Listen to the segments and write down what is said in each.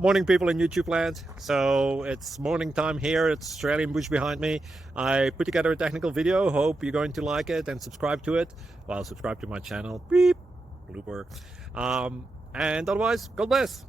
Morning, people in YouTube land. So it's morning time here. It's Australian bush behind me. I put together a technical video. Hope you're going to like it and subscribe to it. Well, subscribe to my channel. Beep. Blooper. And otherwise, God bless.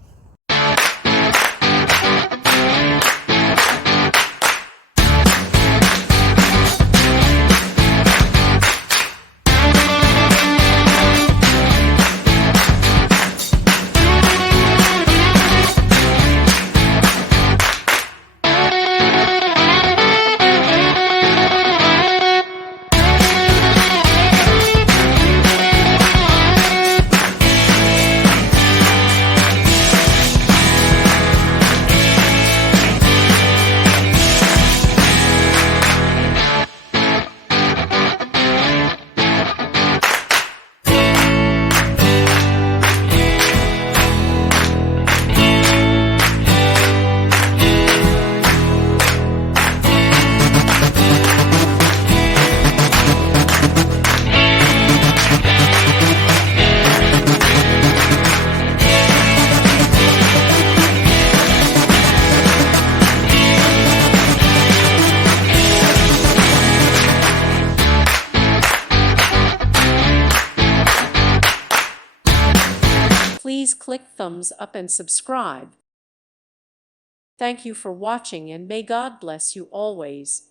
Please click thumbs up and subscribe. Thank you for watching, and may God bless you always.